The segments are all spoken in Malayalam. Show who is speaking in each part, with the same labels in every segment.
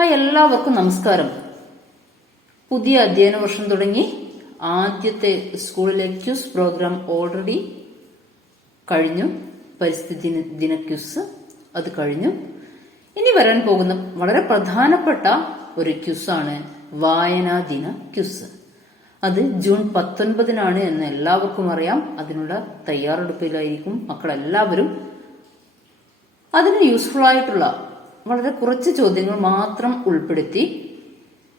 Speaker 1: ഹായ് എല്ലാവർക്കും നമസ്കാരം. പുതിയ അധ്യയന വർഷം തുടങ്ങി ആദ്യത്തെ സ്കൂളിലെ ക്യൂസ് പ്രോഗ്രാം ഓൾറെഡി കഴിഞ്ഞു. പരിസ്ഥിതി ദിന- ക്യൂസ് അത് കഴിഞ്ഞു. ഇനി വരാൻ പോകുന്ന വളരെ പ്രധാനപ്പെട്ട ഒരു ക്യൂസാണ് വായനാ ദിന ക്യൂസ് അത് ജൂൺ പത്തൊൻപതിനാണ് എന്ന് എല്ലാവർക്കും അറിയാം. അതിനുള്ള തയ്യാറെടുപ്പിലായിരിക്കും. മക്കളെല്ലാവരും അതിന് യൂസ്ഫുൾ ആയിട്ടുള്ള വളരെ കുറച്ച് ചോദ്യങ്ങൾ മാത്രം ഉൾപ്പെടുത്തി.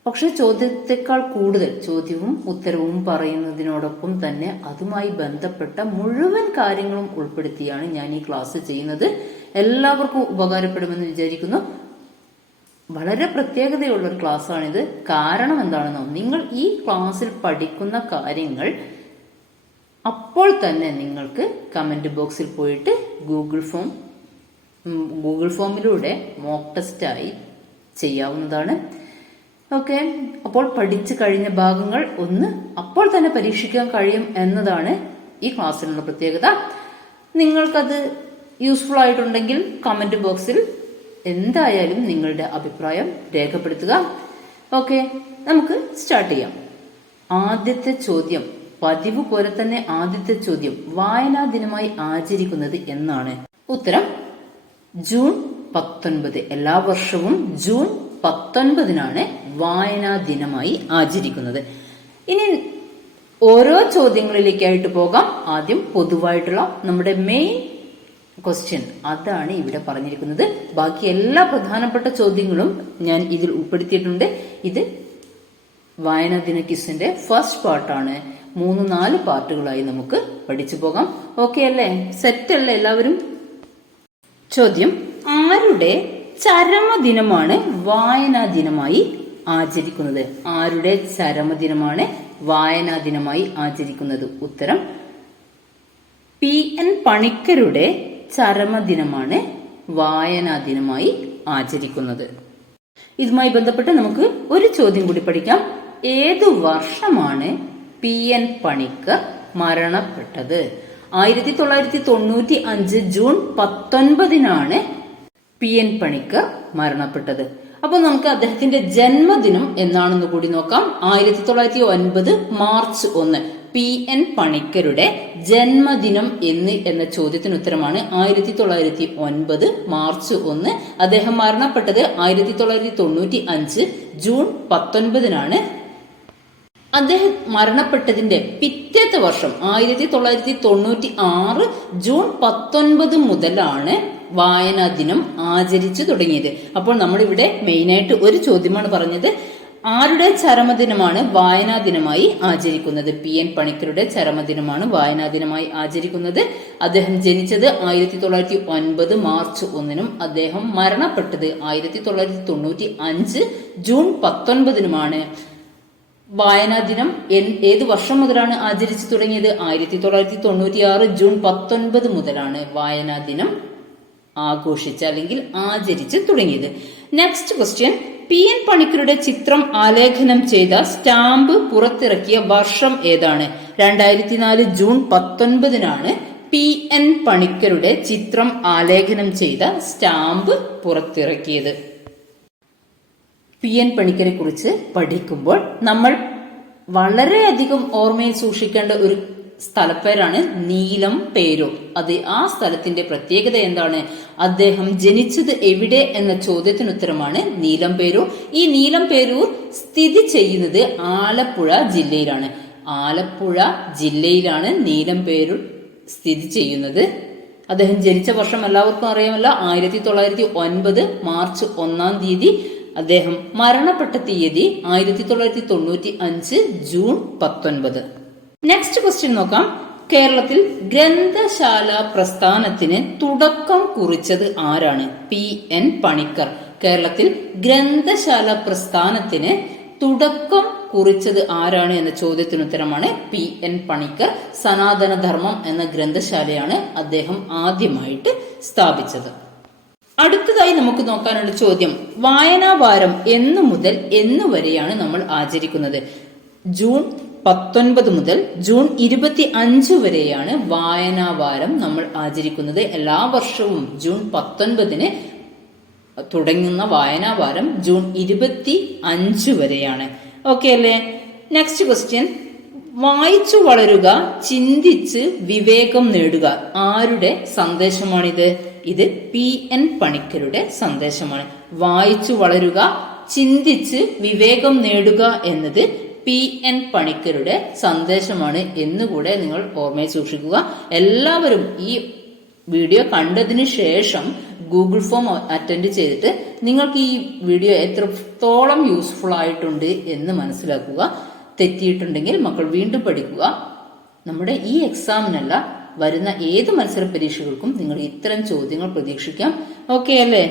Speaker 1: പക്ഷെ ചോദ്യത്തെക്കാൾ കൂടുതൽ ചോദ്യവും ഉത്തരവും പറയുന്നതിനോടൊപ്പം തന്നെ അതുമായി ബന്ധപ്പെട്ട മുഴുവൻ കാര്യങ്ങളും ഉൾപ്പെടുത്തിയാണ് ഞാൻ ഈ ക്ലാസ് ചെയ്യുന്നത്. എല്ലാവർക്കും ഉപകാരപ്പെടുമെന്ന് വിചാരിക്കുന്നു. വളരെ പ്രത്യേകതയുള്ള ഒരു ക്ലാസ്സാണിത്. കാരണം എന്താണെന്നോ നിങ്ങൾ ഈ ക്ലാസ്സിൽ പഠിക്കുന്ന കാര്യങ്ങൾ അപ്പോൾ തന്നെ നിങ്ങൾക്ക് കമന്റ് ബോക്സിൽ പോയിട്ട് ഗൂഗിൾ ഫോം ഗൂഗിൾ ഫോമിലൂടെ മോക്ക് ടെസ്റ്റായി ചെയ്യാവുന്നതാണ്. ഓക്കെ അപ്പോൾ പഠിച്ചു കഴിഞ്ഞ ഭാഗങ്ങൾ ഒന്ന് അപ്പോൾ തന്നെ പരീക്ഷിക്കാൻ കഴിയും എന്നതാണ് ഈ ക്ലാസ്സിലുള്ള പ്രത്യേകത. നിങ്ങൾക്കത് യൂസ്ഫുൾ ആയിട്ടുണ്ടെങ്കിൽ കമന്റ് ബോക്സിൽ എന്തായാലും നിങ്ങളുടെ അഭിപ്രായം രേഖപ്പെടുത്തുക. ഓക്കെ നമുക്ക് സ്റ്റാർട്ട് ചെയ്യാം. ആദ്യത്തെ ചോദ്യം. പതിവ് പോലെ തന്നെ ആദ്യത്തെ ചോദ്യം. വായനാ ദിനമായി ആചരിക്കുന്നത് എന്നാണ്. ഉത്തരം ജൂൺ പത്തൊൻപത്. എല്ലാ വർഷവും ജൂൺ പത്തൊൻപതിനാണ് വായനാ ദിനമായി ആചരിക്കുന്നത്. ഇനി ഓരോ ചോദ്യങ്ങളിലേക്കായിട്ട് പോകാം. ആദ്യം പൊതുവായിട്ടുള്ള നമ്മുടെ മെയിൻ ക്വസ്റ്റ്യൻ അതാണ് ഇവിടെ പറഞ്ഞിരിക്കുന്നത്. ബാക്കി എല്ലാ പ്രധാനപ്പെട്ട ചോദ്യങ്ങളും ഞാൻ ഇതിൽ ഉൾപ്പെടുത്തിയിട്ടുണ്ട്. ഇത് വായനാ ദിന ക്വിസിന്റെ ഫസ്റ്റ് പാർട്ടാണ് മൂന്ന് നാല് പാർട്ടുകളായി നമുക്ക് പഠിച്ചു പോകാം. ഓക്കെ അല്ലേ? സെറ്റ് അല്ലേ എല്ലാവരും? ചോദ്യം ആരുടെ ചരമദിനമാണ് വായനാ ദിനമായി ആചരിക്കുന്നത്? ആരുടെ ചരമദിനമാണ് വായനാ ദിനമായി ആചരിക്കുന്നത്? ഉത്തരം പി എൻ പണിക്കരുടെ ചരമദിനമാണ് വായനാ ദിനമായി ആചരിക്കുന്നത്. ഇതുമായി ബന്ധപ്പെട്ട് നമുക്ക് ഒരു ചോദ്യം കൂടി പഠിക്കാം. ഏതു വർഷമാണ് പി എൻ പണിക്കർ മരണപ്പെട്ടത്? ആയിരത്തി തൊള്ളായിരത്തി തൊണ്ണൂറ്റി അഞ്ച് ജൂൺ പത്തൊൻപതിനാണ് പി എൻ പണിക്കർ മരണപ്പെട്ടത്. അപ്പോൾ നമുക്ക് അദ്ദേഹത്തിന്റെ ജന്മദിനം എന്നാണെന്ന് കൂടി നോക്കാം. ആയിരത്തി തൊള്ളായിരത്തി ഒൻപത് മാർച്ച് ഒന്ന് പി എൻ പണിക്കരുടെ ജന്മദിനം എന്ന് എന്ന ചോദ്യത്തിന് ഉത്തരമാണ് ആയിരത്തി തൊള്ളായിരത്തി ഒൻപത് മാർച്ച് ഒന്ന്. അദ്ദേഹം മരണപ്പെട്ടത് ആയിരത്തി തൊള്ളായിരത്തി തൊണ്ണൂറ്റി അഞ്ച് ജൂൺ പത്തൊൻപതിനാണ്. അദ്ദേഹം മരണപ്പെട്ടതിന്റെ പിറ്റേത്തെ വർഷം ആയിരത്തി തൊള്ളായിരത്തി തൊണ്ണൂറ്റി ആറ് ജൂൺ പത്തൊൻപത് മുതലാണ് വായനാ ദിനം ആചരിച്ചു തുടങ്ങിയത്. അപ്പോൾ നമ്മളിവിടെ മെയിനായിട്ട് ഒരു ചോദ്യമാണ് പറഞ്ഞത്. ആരുടെ ചരമദിനമാണ് വായനാ ദിനമായി ആചരിക്കുന്നത്? പി എൻ പണിക്കരുടെ ചരമദിനമാണ് വായനാ ദിനമായി ആചരിക്കുന്നത്. അദ്ദേഹം ജനിച്ചത് ആയിരത്തി തൊള്ളായിരത്തി ഒൻപത് മാർച്ച് ഒന്നിനും അദ്ദേഹം മരണപ്പെട്ടത് ആയിരത്തി തൊള്ളായിരത്തി തൊണ്ണൂറ്റി അഞ്ച് ജൂൺ പത്തൊൻപതിനുമാണ്. വായനാ ദിനം ഏത് വർഷം മുതലാണ് ആചരിച്ചു തുടങ്ങിയത്? ആയിരത്തി തൊള്ളായിരത്തി തൊണ്ണൂറ്റി ആറ് ജൂൺ പത്തൊൻപത് മുതലാണ് വായനാ ദിനം ആഘോഷിച്ച് അല്ലെങ്കിൽ ആചരിച്ച് തുടങ്ങിയത്. നെക്സ്റ്റ് ക്വസ്റ്റ്യൻ പി എൻ പണിക്കരുടെ ചിത്രം ആലേഖനം ചെയ്ത സ്റ്റാമ്പ് പുറത്തിറക്കിയ വർഷം ഏതാണ്? രണ്ടായിരത്തി നാല് ജൂൺ പത്തൊൻപതിനാണ് പി എൻ പണിക്കരുടെ ചിത്രം ആലേഖനം ചെയ്ത സ്റ്റാമ്പ് പുറത്തിറക്കിയത്. പി എൻ പണിക്കരെ കുറിച്ച് പഠിക്കുമ്പോൾ നമ്മൾ വളരെയധികം ഓർമ്മയിൽ സൂക്ഷിക്കേണ്ട ഒരു സ്ഥലപ്പേരാണ് നീലം പേരൂർ അത് ആ സ്ഥലത്തിന്റെ പ്രത്യേകത എന്താണ്? അദ്ദേഹം ജനിച്ചത് എവിടെ എന്ന ചോദ്യത്തിന് ഉത്തരമാണ് നീലം പേരൂർ ഈ നീലം പേരൂർ സ്ഥിതി ചെയ്യുന്നത് ആലപ്പുഴ ജില്ലയിലാണ്. ആലപ്പുഴ ജില്ലയിലാണ് നീലം പേരൂർ സ്ഥിതി ചെയ്യുന്നത്. അദ്ദേഹം ജനിച്ച വർഷം എല്ലാവർക്കും അറിയാമല്ലോ. ആയിരത്തി തൊള്ളായിരത്തി ഒൻപത് മാർച്ച് ഒന്നാം തീയതി അദ്ദേഹം മരണപ്പെട്ട തീയതി ആയിരത്തി തൊള്ളായിരത്തി തൊണ്ണൂറ്റി അഞ്ച് ജൂൺ പത്തൊൻപത്. നെക്സ്റ്റ് ക്വസ്റ്റ്യൻ നോക്കാം. കേരളത്തിൽ ഗ്രന്ഥശാല പ്രസ്ഥാനത്തിന് തുടക്കം കുറിച്ചത് ആരാണ്? പി. എൻ. പണിക്കർ. കേരളത്തിൽ ഗ്രന്ഥശാല പ്രസ്ഥാനത്തിന് തുടക്കം കുറിച്ചത് ആരാണ് എന്ന ചോദ്യത്തിന് ഉത്തരമാണ് പി. എൻ. പണിക്കർ. സനാതനധർമ്മം എന്ന ഗ്രന്ഥശാലയാണ് അദ്ദേഹം ആദ്യമായിട്ട് സ്ഥാപിച്ചത്. അടുത്തതായി നമുക്ക് നോക്കാനുള്ള ചോദ്യം വായനാ വാരം എന്നു മുതൽ എന്നു വരെയാണ് നമ്മൾ ആചരിക്കുന്നത്. ജൂൺ പത്തൊൻപത് മുതൽ ജൂൺ ഇരുപത്തി അഞ്ച് വരെയാണ് വായനാ വാരം നമ്മൾ ആചരിക്കുന്നത്. എല്ലാ വർഷവും ജൂൺ പത്തൊൻപതിന് തുടങ്ങുന്ന വായനാ വാരം ജൂൺ ഇരുപത്തി അഞ്ച് വരെയാണ്. ഓക്കെ അല്ലേ? നെക്സ്റ്റ് ക്വസ്റ്റ്യൻ വായിച്ചു വളരുക ചിന്തിച്ച് വിവേകം നേടുക. ആരുടെ സന്ദേശമാണിത്? ഇത് പി എൻ പണിക്കരുടെ സന്ദേശമാണ്. വായിച്ചു വളരുക ചിന്തിച്ച് വിവേകം നേടുക എന്നത് പി എൻ പണിക്കരുടെ സന്ദേശമാണ് എന്നുകൂടെ നിങ്ങൾ ഓർമ്മയിൽ സൂക്ഷിക്കുക. എല്ലാവരും ഈ വീഡിയോ കണ്ടതിന് ശേഷം ഗൂഗിൾ ഫോം അറ്റൻഡ് ചെയ്തിട്ട് നിങ്ങൾക്ക് ഈ വീഡിയോ എത്രത്തോളം യൂസ്ഫുൾ ആയിട്ടുണ്ട് എന്ന് മനസ്സിലാക്കുക. തെറ്റിയിട്ടുണ്ടെങ്കിൽ മക്കൾ വീണ്ടും പഠിക്കുക. നമ്മുടെ ഈ എക്സാമിനല്ല വരുന്ന ഏത് മത്സര പരീക്ഷകൾക്കും നിങ്ങൾ ഇത്തരം ചോദ്യങ്ങൾ പ്രതീക്ഷിക്കാം. ഓക്കെ അല്ലേ?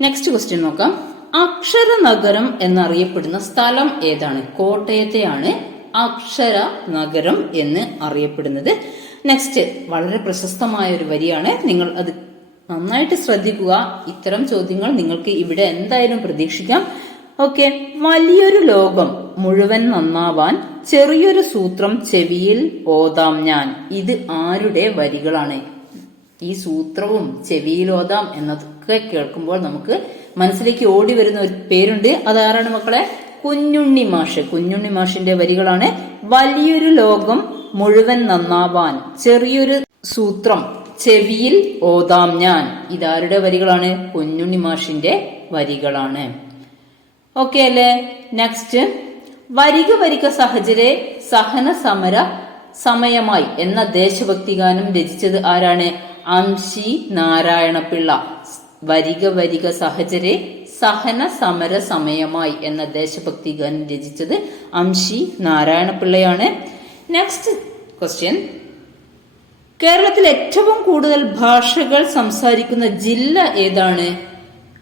Speaker 1: നെക്സ്റ്റ് ക്വസ്റ്റ്യൻ നോക്കാം. അക്ഷര നഗരം എന്നറിയപ്പെടുന്ന സ്ഥലം ഏതാണ്? കോട്ടയത്തെയാണ് അക്ഷര നഗരം എന്ന് അറിയപ്പെടുന്നത്. നെക്സ്റ്റ് വളരെ പ്രശസ്തമായ ഒരു വരിയാണ്. നിങ്ങൾ അത് നന്നായിട്ട് ശ്രദ്ധിക്കുക. ഇത്തരം ചോദ്യങ്ങൾ നിങ്ങൾക്ക് ഇവിടെ എന്തായാലും പ്രതീക്ഷിക്കാം. ഓക്കെ വലിയൊരു ലോകം. മുഴുവൻ നന്നാവാൻ ചെറിയൊരു സൂത്രം ചെവിയിൽ ഓതാം ഞാൻ. ഇത് ആരുടെ വരികളാണ്? ഈ സൂത്രവും ചെവിയിൽ ഓതാം എന്നതൊക്കെ കേൾക്കുമ്പോൾ നമുക്ക് മനസ്സിലേക്ക് ഓടി വരുന്ന ഒരു പേരുണ്ട്. അതാരാണ് മക്കളെ? കുഞ്ഞുണ്ണി മാഷ്. കുഞ്ഞുണ്ണി മാഷിന്റെ വരികളാണ് വലിയൊരു ലോകം മുഴുവൻ നന്നാവാൻ ചെറിയൊരു സൂത്രം ചെവിയിൽ ഓതാം ഞാൻ. ഇതാരുടെ വരികളാണ്? കുഞ്ഞുണ്ണി മാഷിന്റെ വരികളാണ്. ഓക്കെ അല്ലേ? നെക്സ്റ്റ് വരിക വരിക സഹചരെ സഹന സമര സമയമായി എന്ന ദേശഭക്തി ഗാനം രചിച്ചത് ആരാണ്? അംശി നാരായണപിള്ള. വരിക വരിക സഹചരെ സഹന സമര സമയമായി എന്ന ദേശഭക്തി ഗാനം രചിച്ചത് അംശി നാരായണപിള്ളയാണ്. നെക്സ്റ്റ് ക്വസ്റ്റ്യൻ കേരളത്തിൽ ഏറ്റവും കൂടുതൽ ഭാഷകൾ സംസാരിക്കുന്ന ജില്ല ഏതാണ്?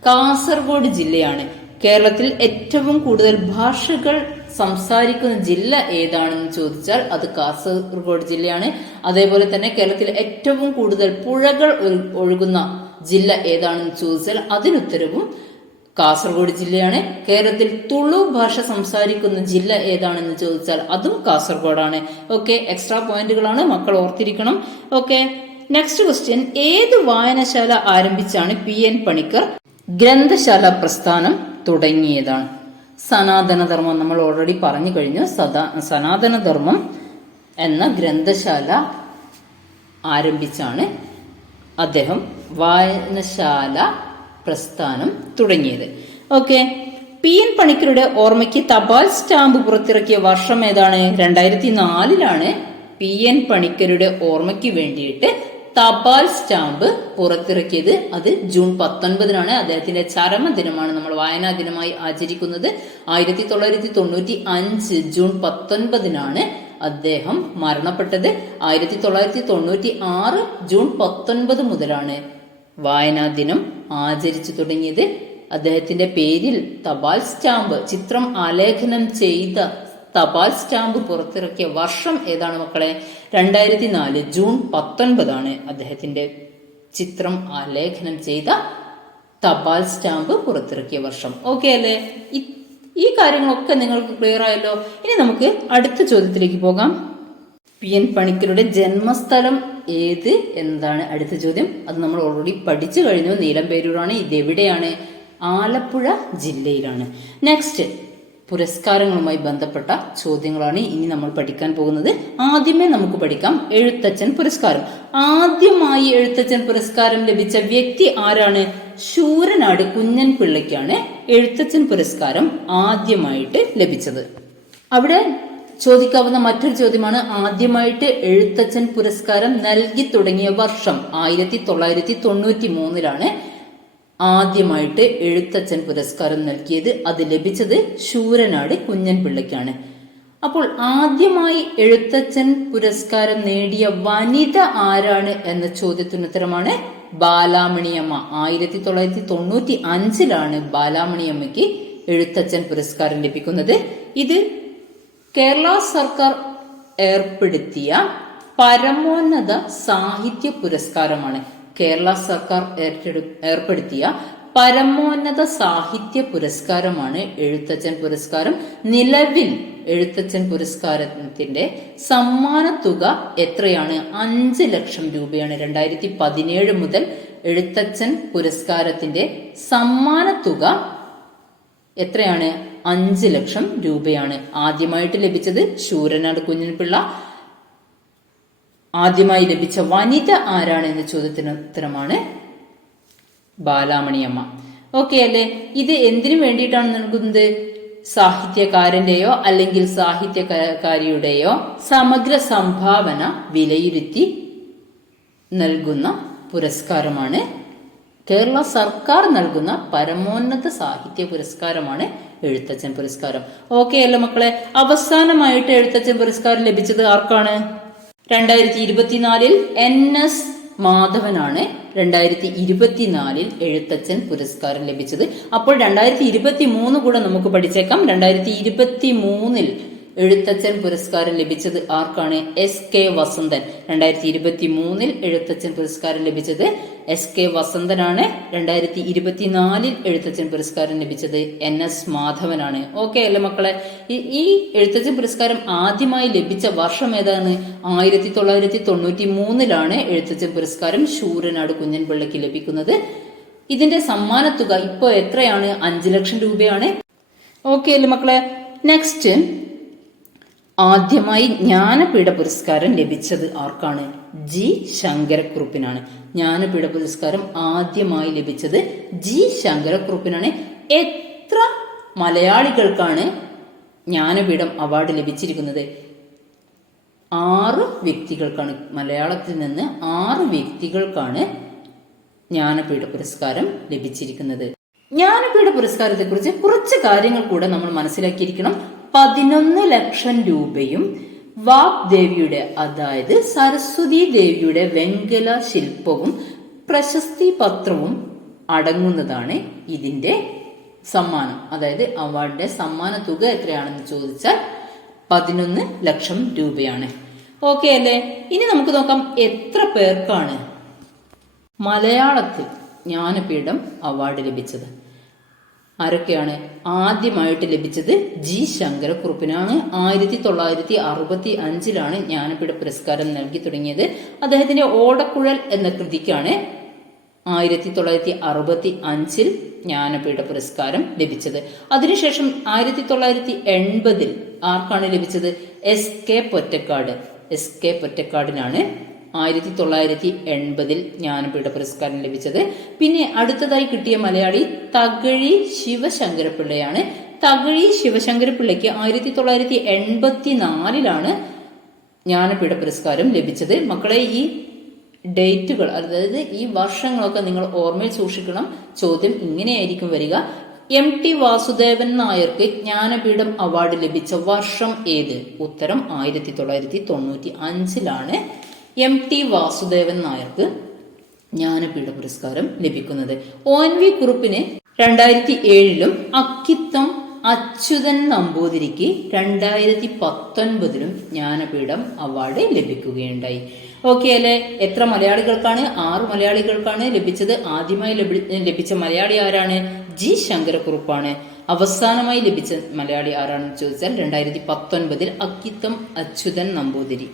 Speaker 1: കാസർഗോഡ് ജില്ലയാണ്. കേരളത്തിൽ ഏറ്റവും കൂടുതൽ ഭാഷകൾ സംസാരിക്കുന്ന ജില്ല ഏതാണെന്ന് ചോദിച്ചാൽ അത് കാസർഗോഡ് ജില്ലയാണ്. അതേപോലെ തന്നെ കേരളത്തിൽ ഏറ്റവും കൂടുതൽ പുഴകൾ ഒഴുകുന്ന ജില്ല ഏതാണെന്ന് ചോദിച്ചാൽ അതിനുത്തരവും കാസർഗോഡ് ജില്ലയാണ്. കേരളത്തിൽ തുളു ഭാഷ സംസാരിക്കുന്ന ജില്ല ഏതാണെന്ന് ചോദിച്ചാൽ അതും കാസർഗോഡാണ്. ഓക്കെ എക്സ്ട്രാ പോയിന്റുകളാണ് മക്കൾ ഓർത്തിരിക്കണം. Okay next question. ഏത് വായനശാല ആരംഭിച്ചാണ് പി എൻ പണിക്കർ ഗ്രന്ഥശാല പ്രസ്ഥാനം തുടങ്ങിയതാണ്? സനാതനധർമ്മം നമ്മൾ ഓൾറെഡി പറഞ്ഞു കഴിഞ്ഞു. സദാ സനാതനധർമ്മം എന്ന ഗ്രന്ഥശാല ആരംഭിച്ചാണ് അദ്ദേഹം വായനശാല പ്രസ്ഥാനം തുടങ്ങിയത്. ഓക്കെ പി എൻ പണിക്കരുടെ ഓർമ്മയ്ക്ക് തപാൽ സ്റ്റാമ്പ് പുറത്തിറക്കിയ വർഷം ഏതാണ്? രണ്ടായിരത്തി നാലിലാണ് പി എൻ പണിക്കരുടെ ഓർമ്മയ്ക്ക് വേണ്ടിയിട്ട് തപാൽ സ്റ്റാമ്പ് പുറത്തിറക്കിയത് അത് ജൂൺ പത്തൊൻപതിനാണ്. അദ്ദേഹത്തിന്റെ ചരമദിനമാണ് നമ്മൾ വായനാ ദിനമായി ആചരിക്കുന്നത്. ആയിരത്തി തൊള്ളായിരത്തി തൊണ്ണൂറ്റി അഞ്ച് ജൂൺ പത്തൊൻപതിനാണ് അദ്ദേഹം മരണപ്പെട്ടത്. ആയിരത്തി തൊള്ളായിരത്തി തൊണ്ണൂറ്റി ആറ് ജൂൺ പത്തൊൻപത് മുതലാണ് വായനാ ദിനം ആചരിച്ചു തുടങ്ങിയത്. അദ്ദേഹത്തിന്റെ പേരിൽ തപാൽ സ്റ്റാമ്പ് ചിത്രം ആലേഖനം ചെയ്ത തപാൽ സ്റ്റാമ്പ് പുറത്തിറക്കിയ വർഷം ഏതാണ് മക്കളെ? രണ്ടായിരത്തി നാല് ജൂൺ പത്തൊൻപതാണ് അദ്ദേഹത്തിന്റെ ചിത്രം ആലേഖനം ചെയ്ത തപാൽ സ്റ്റാമ്പ് പുറത്തിറക്കിയ വർഷം. ഓക്കെ അല്ലേ? ഈ കാര്യങ്ങളൊക്കെ നിങ്ങൾക്ക് ക്ലിയർ ആയല്ലോ. ഇനി നമുക്ക് അടുത്ത ചോദ്യത്തിലേക്ക് പോകാം. പി എൻ പണിക്കരുടെ ജന്മസ്ഥലം ഏത് എന്നതാണ് അടുത്ത ചോദ്യം. അത് നമ്മൾ ഓൾറെഡി പഠിച്ചു കഴിഞ്ഞു. നീലംപേരൂരാണ്. ഇത് എവിടെയാണ്? ആലപ്പുഴ ജില്ലയിലാണ്. നെക്സ്റ്റ് പുരസ്കാരങ്ങളുമായി ബന്ധപ്പെട്ട ചോദ്യങ്ങളാണ് ഇനി നമ്മൾ പഠിക്കാൻ പോകുന്നത്. ആദ്യമേ നമുക്ക് പഠിക്കാം. എഴുത്തച്ഛൻ പുരസ്കാരം. ആദ്യമായി എഴുത്തച്ഛൻ പുരസ്കാരം ലഭിച്ച വ്യക്തി ആരാണ്? ശൂരനാട് കുഞ്ഞൻ പിള്ളയ്ക്കാണ് എഴുത്തച്ഛൻ പുരസ്കാരം ആദ്യമായിട്ട് ലഭിച്ചത്. അവിടെ ചോദിക്കാവുന്ന മറ്റൊരു ചോദ്യമാണ് ആദ്യമായിട്ട് എഴുത്തച്ഛൻ പുരസ്കാരം നൽകി തുടങ്ങിയ വർഷം ആയിരത്തി തൊള്ളായിരത്തി തൊണ്ണൂറ്റി മൂന്നിലാണ് ആദ്യമായിട്ട് എഴുത്തച്ഛൻ പുരസ്കാരം നൽകിയത് അത് ലഭിച്ചത് ശൂരനാട് കുഞ്ഞൻ പിള്ളയ്ക്കാണ് അപ്പോൾ ആദ്യമായി എഴുത്തച്ഛൻ പുരസ്കാരം നേടിയ വനിത ആരാണ് എന്ന ചോദ്യത്തിനുത്തരമാണ് ബാലാമണിയമ്മ. ആയിരത്തി തൊള്ളായിരത്തി തൊണ്ണൂറ്റി അഞ്ചിലാണ് ബാലാമണിയമ്മയ്ക്ക് എഴുത്തച്ഛൻ പുരസ്കാരം ലഭിക്കുന്നത്. ഇത് കേരള സർക്കാർ ഏർപ്പെടുത്തിയ പരമോന്നത സാഹിത്യ പുരസ്കാരമാണ്. കേരള സർക്കാർ ഏർപ്പെടുത്തിയ പരമോന്നത സാഹിത്യ പുരസ്കാരമാണ് എഴുത്തച്ഛൻ പുരസ്കാരം. നിലവിൽ എഴുത്തച്ഛൻ പുരസ്കാരത്തിന്റെ സമ്മാന തുക എത്രയാണ്? അഞ്ച് ലക്ഷം രൂപയാണ്. രണ്ടായിരത്തി പതിനേഴ് മുതൽ എഴുത്തച്ഛൻ പുരസ്കാരത്തിന്റെ സമ്മാന തുക എത്രയാണ്? അഞ്ച് ലക്ഷം രൂപയാണ് ആദ്യമായിട്ട് ലഭിച്ചത് ശൂരനാട് കുഞ്ഞൻപിള്ള. ആദ്യമായി ലഭിച്ച വനിത ആരാണ് എന്ന ചോദ്യത്തിന് ഉത്തരമാണ് ബാലാമണിയമ്മ. ഓക്കെ അല്ലേ? ഇത് എന്തിനു വേണ്ടിയിട്ടാണ് നൽകുന്നത്? സാഹിത്യകാരന്റെയോ അല്ലെങ്കിൽ സാഹിത്യകാരിയുടെയോ സമഗ്ര സംഭാവന വിലയിരുത്തി നൽകുന്ന പുരസ്കാരമാണ്. കേരള സർക്കാർ നൽകുന്ന പരമോന്നത സാഹിത്യ പുരസ്കാരമാണ് എഴുത്തച്ഛൻ പുരസ്കാരം. ഓക്കെ അല്ലേ മക്കളെ? അവസാനമായിട്ട് എഴുത്തച്ഛൻ പുരസ്കാരം ലഭിച്ചത് ആർക്കാണ്? രണ്ടായിരത്തി ഇരുപത്തിനാലിൽ എൻ എസ് മാധവനാണ് രണ്ടായിരത്തി ഇരുപത്തിനാലിൽ എഴുത്തച്ഛൻ പുരസ്കാരം ലഭിച്ചത്. അപ്പോൾ രണ്ടായിരത്തി ഇരുപത്തി മൂന്ന് കൂടെ നമുക്ക് പഠിച്ചേക്കാം. രണ്ടായിരത്തി ഇരുപത്തി മൂന്നിൽ എഴുത്തച്ഛൻ പുരസ്കാരം ലഭിച്ചത് ആർക്കാണ്? S K Vasanthan. രണ്ടായിരത്തി ഇരുപത്തി മൂന്നിൽ എഴുത്തച്ഛൻ പുരസ്കാരം ലഭിച്ചത് എസ് കെ വസന്തനാണ്. രണ്ടായിരത്തി ഇരുപത്തിനാലിൽ എഴുത്തച്ഛൻ പുരസ്കാരം ലഭിച്ചത് എൻ എസ് മാധവനാണ്. ഓക്കെ അല്ലേ മക്കളെ? ഈ- എഴുത്തച്ഛൻ പുരസ്കാരം ആദ്യമായി ലഭിച്ച വർഷം ഏതാണ്? ആയിരത്തി തൊള്ളായിരത്തി തൊണ്ണൂറ്റി മൂന്നിലാണ് എഴുത്തച്ഛൻ പുരസ്കാരം ശൂരനാട് കുഞ്ഞൻപിള്ളയ്ക്ക് ലഭിക്കുന്നത്. ഇതിന്റെ സമ്മാനത്തുക ഇപ്പോൾ എത്രയാണ്? അഞ്ചു ലക്ഷം രൂപയാണ്. ഓക്കെ അല്ലേ മക്കളെ? നെക്സ്റ്റ് ആദ്യമായി ജ്ഞാനപീഠ പുരസ്കാരം ലഭിച്ചത് ആർക്കാണ്? ജി ശങ്കരക്കുറുപ്പിനാണ്. ജ്ഞാനപീഠ പുരസ്കാരം ആദ്യമായി ലഭിച്ചത് ജി ശങ്കരക്കുറുപ്പിനാണ്. എത്ര മലയാളികൾക്കാണ് ജ്ഞാനപീഠം അവാർഡ് ലഭിച്ചിരിക്കുന്നത്? ആറ് വ്യക്തികൾക്കാണ്. മലയാളത്തിൽ നിന്ന് ആറ് വ്യക്തികൾക്കാണ് ജ്ഞാനപീഠ പുരസ്കാരം ലഭിച്ചിരിക്കുന്നത്. ജ്ഞാനപീഠ പുരസ്കാരത്തെക്കുറിച്ച് കുറച്ച് കാര്യങ്ങൾ കൂടെ നമ്മൾ മനസ്സിലാക്കിയിരിക്കണം. പതിനൊന്ന് ലക്ഷം രൂപയും വാഗ് ദേവിയുടെ അതായത് സരസ്വതി ദേവിയുടെ വെങ്കല ശില്പവും പ്രശസ്തി പത്രവും അടങ്ങുന്നതാണ് ഇതിന്റെ സമ്മാനം. അതായത് അവാർഡിന്റെ സമ്മാന തുക എത്രയാണെന്ന് ചോദിച്ചാൽ പതിനൊന്ന് ലക്ഷം രൂപയാണ്. ഓക്കെ അല്ലേ? ഇനി നമുക്ക് നോക്കാം എത്ര പേർക്കാണ് മലയാളത്തിൽ ജ്ഞാനപീഠം അവാർഡ് ലഭിച്ചത്. ആരൊക്കെയാണ് ആദ്യമായിട്ട് ലഭിച്ചത് ജി ശങ്കരക്കുറുപ്പിനാണ്. ആയിരത്തി തൊള്ളായിരത്തി അറുപത്തി അഞ്ചിലാണ് ജ്ഞാനപീഠ പുരസ്കാരം നൽകി തുടങ്ങിയത്. അദ്ദേഹത്തിന്റെ ഓടക്കുഴൽ എന്ന കൃതിക്കാണ് ആയിരത്തി തൊള്ളായിരത്തി അറുപത്തി അഞ്ചിൽ ജ്ഞാനപീഠ പുരസ്കാരം ലഭിച്ചത്. അതിനുശേഷം ആയിരത്തി തൊള്ളായിരത്തി എൺപതിൽ ആർക്കാണ് ലഭിച്ചത്? S K Pottekkatt. S K പൊറ്റക്കാടിനാണ് ആയിരത്തി തൊള്ളായിരത്തി എൺപതിൽ ജ്ഞാനപീഠ പുരസ്കാരം ലഭിച്ചത്. പിന്നെ അടുത്തതായി കിട്ടിയ മലയാളി തകഴി ശിവശങ്കരപിള്ളയാണ് തകഴി ശിവശങ്കരപിള്ളയ്ക്ക് ആയിരത്തി തൊള്ളായിരത്തി എൺപത്തി നാലിലാണ് ജ്ഞാനപീഠ പുരസ്കാരം ലഭിച്ചത്. മക്കളെ ഈ ഡേറ്റുകൾ അതായത് ഈ വർഷങ്ങളൊക്കെ നിങ്ങൾ ഓർമ്മയിൽ സൂക്ഷിക്കണം. ചോദ്യം ഇങ്ങനെയായിരിക്കും വരിക. എം ടി വാസുദേവൻ നായർക്ക് ജ്ഞാനപീഠം അവാർഡ് ലഭിച്ച വർഷം ഏത്? ഉത്തരം ആയിരത്തി തൊള്ളായിരത്തി തൊണ്ണൂറ്റി അഞ്ചിലാണ് എം ടി വാസുദേവൻ നായർക്ക് ജ്ഞാനപീഠ പുരസ്കാരം ലഭിക്കുന്നത്. ഒ എൻ വി കുറുപ്പിന് രണ്ടായിരത്തി ഏഴിലും അക്കിത്തം അച്യുതൻ നമ്പൂതിരിക്ക് രണ്ടായിരത്തി പത്തൊൻപതിലും ജ്ഞാനപീഠം അവാർഡ് ലഭിക്കുകയുണ്ടായി. ഓക്കെ അല്ലെ? എത്ര മലയാളികൾക്കാണ് ആറ് മലയാളികൾക്കാണ് ലഭിച്ചത്? ആദ്യമായി ലഭിച്ച മലയാളി ആരാണ്? ജി ശങ്കരക്കുറുപ്പാണ്. അവസാനമായി ലഭിച്ച മലയാളി ആരാണെന്ന് ചോദിച്ചാൽ രണ്ടായിരത്തി പത്തൊൻപതിൽ അക്കിത്തം അച്യുതൻ നമ്പൂതിരി.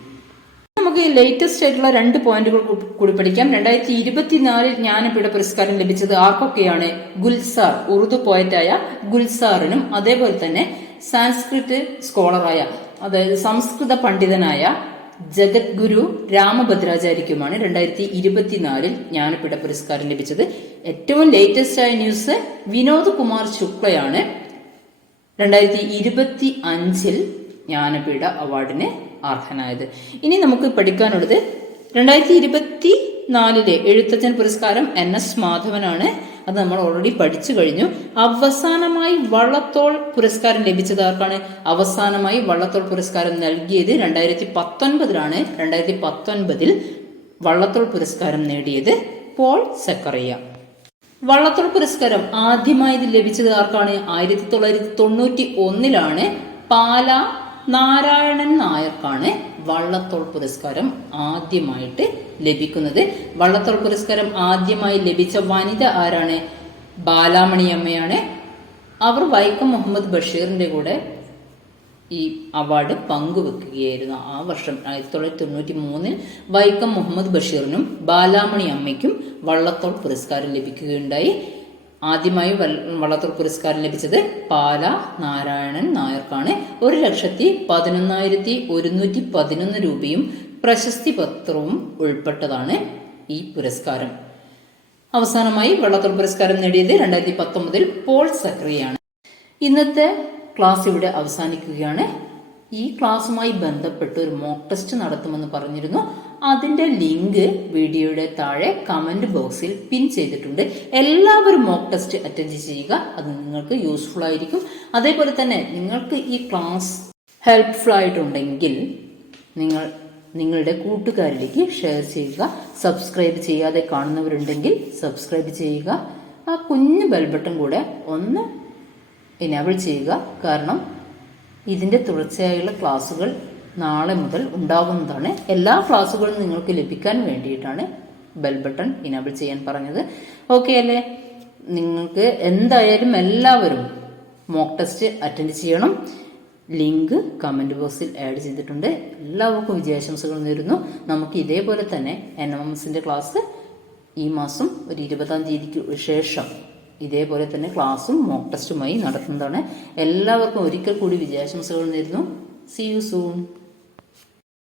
Speaker 1: നമുക്ക് ലേറ്റസ്റ്റ് ആയിട്ടുള്ള രണ്ട് പോയിന്റുകൾ കൂടി പഠിക്കാം. രണ്ടായിരത്തി ഇരുപത്തിനാലിൽ ജ്ഞാനപീഠ പുരസ്കാരം ലഭിച്ചത് ആർക്കൊക്കെയാണ്? ഗുൽസാർ ഉറുദു പോയറ്റായ ഗുൽസാറിനും അതേപോലെ തന്നെ സാൻസ്ക്രിറ്റ് സ്കോളറായ അതായത് സംസ്കൃത പണ്ഡിതനായ ജഗദ്ഗുരു രാമഭദ്രാചാര്യക്കുമാണ് രണ്ടായിരത്തി ഇരുപത്തിനാലിൽ ജ്ഞാനപീഠ പുരസ്കാരം ലഭിച്ചത്. ഏറ്റവും ലേറ്റസ്റ്റ് ആയ ന്യൂസ് വിനോദ് കുമാർ ശുക്ലയാണ് രണ്ടായിരത്തി ഇരുപത്തി അഞ്ചിൽ ജ്ഞാനപീഠ അവാർഡിന് അർഹനായത്. ഇനി നമുക്ക് പഠിക്കാനുള്ളത് രണ്ടായിരത്തി ഇരുപത്തി നാലിലെ എഴുത്തച്ഛൻ പുരസ്കാരം എൻ എസ് മാധവനാണ്. അത് നമ്മൾ ഓൾറെഡി പഠിച്ചു കഴിഞ്ഞു. അവസാനമായി വള്ളത്തോൾ പുരസ്കാരം ലഭിച്ചത് ആർക്കാണ്? അവസാനമായി വള്ളത്തോൾ പുരസ്കാരം നൽകിയത് രണ്ടായിരത്തി പത്തൊൻപതിലാണ് രണ്ടായിരത്തി പത്തൊൻപതിൽ വള്ളത്തോൾ പുരസ്കാരം നേടിയത് പോൾ സെക്കറിയ. വള്ളത്തോൾ പുരസ്കാരം ആദ്യമായി ലഭിച്ചത് ആർക്കാണ്? ആയിരത്തി തൊള്ളായിരത്തി തൊണ്ണൂറ്റി ഒന്നിലാണ് പാല നാരായണൻ നായർക്കാണ് വള്ളത്തോൾ പുരസ്കാരം ആദ്യമായിട്ട് ലഭിക്കുന്നത്. വള്ളത്തോൾ പുരസ്കാരം ആദ്യമായി ലഭിച്ച വനിത ആരാണ്? ബാലാമണി അമ്മയാണ്. അവർ വൈക്കം മുഹമ്മദ് ബഷീറിന്റെ കൂടെ ഈ അവാർഡ് പങ്കുവെക്കുകയായിരുന്നു ആ വർഷം ആയിരത്തി തൊള്ളായിരത്തി തൊണ്ണൂറ്റി മൂന്നിൽ വൈക്കം മുഹമ്മദ് ബഷീറിനും ബാലാമണി അമ്മയ്ക്കും വള്ളത്തോൾ പുരസ്കാരം ലഭിക്കുകയുണ്ടായി. ആദ്യമായി വള്ളത്തോൾ പുരസ്കാരം ലഭിച്ചത് പാല നാരായണൻ നായർക്കാണ്. ഒരു ലക്ഷത്തി പതിനൊന്നായിരത്തി ഒരുന്നൂറ്റി പതിനൊന്ന് രൂപയും പ്രശസ്തി പത്രവും ഉൾപ്പെട്ടതാണ് ഈ പുരസ്കാരം. അവസാനമായി വള്ളത്തോൾ പുരസ്കാരം നേടിയത് രണ്ടായിരത്തി പത്തൊമ്പതിൽ പോൾ സക്രിയാണ് ഇന്നത്തെ ക്ലാസ് ഇവിടെ അവസാനിക്കുകയാണ്. ഈ ക്ലാസ്സുമായി ബന്ധപ്പെട്ട് ഒരു മോക്ക് ടെസ്റ്റ് നടത്തുമെന്ന് പറഞ്ഞിരുന്നു. അതിന്റെ ലിങ്ക് വീഡിയോയുടെ താഴെ കമന്റ് ബോക്സിൽ പിൻ ചെയ്തിട്ടുണ്ട്. എല്ലാവരും മോക്ക് ടെസ്റ്റ് അറ്റൻഡ് ചെയ്യുക. അത് നിങ്ങൾക്ക് യൂസ്ഫുൾ ആയിരിക്കും. അതേപോലെ തന്നെ നിങ്ങൾക്ക് ഈ ക്ലാസ് ഹെൽപ്ഫുൾ ആയിട്ടുണ്ടെങ്കിൽ നിങ്ങൾ നിങ്ങളുടെ കൂട്ടുകാരിലേക്ക് ഷെയർ ചെയ്യുക. സബ്സ്ക്രൈബ് ചെയ്യാതെ കാണുന്നവരുണ്ടെങ്കിൽ സബ്സ്ക്രൈബ് ചെയ്യുക. ആ കുഞ്ഞു ബെൽ ബട്ടൺ കൂടെ ഒന്ന് എനേബിൾ ചെയ്യുക. കാരണം ഇതിന്റെ തുടർച്ചയായുള്ള ക്ലാസ്സുകൾ നാളെ മുതൽ ഉണ്ടാകുന്നതാണ്. എല്ലാ ക്ലാസ്സുകളും നിങ്ങൾക്ക് ലഭിക്കാൻ വേണ്ടിയിട്ടാണ് ബെൽ ബട്ടൺ ഇനേബിൾ ചെയ്യാൻ പറഞ്ഞത്. ഓക്കെ അല്ലേ? നിങ്ങൾക്ക് എന്തായാലും എല്ലാവരും മോക്ക് ടെസ്റ്റ് അറ്റൻഡ് ചെയ്യണം. ലിങ്ക് കമന്റ് ബോക്സിൽ ആഡ് ചെയ്തിട്ടുണ്ട്. എല്ലാവർക്കും വിജയാശംസകൾ നേരുന്നു. നമുക്ക് ഇതേപോലെ തന്നെ എൻ എം എം എസിന്റെ ക്ലാസ് ഈ മാസം ഒരു ഇരുപതാം തീയതിക്ക് ശേഷം ഇതേപോലെ തന്നെ ക്ലാസ്സും മോക്ക് ടെസ്റ്റുമായി നടത്തുന്നതാണ്. എല്ലാവർക്കും ഒരിക്കൽ കൂടി വിജയാശംസകൾ നേരുന്നു. C you soon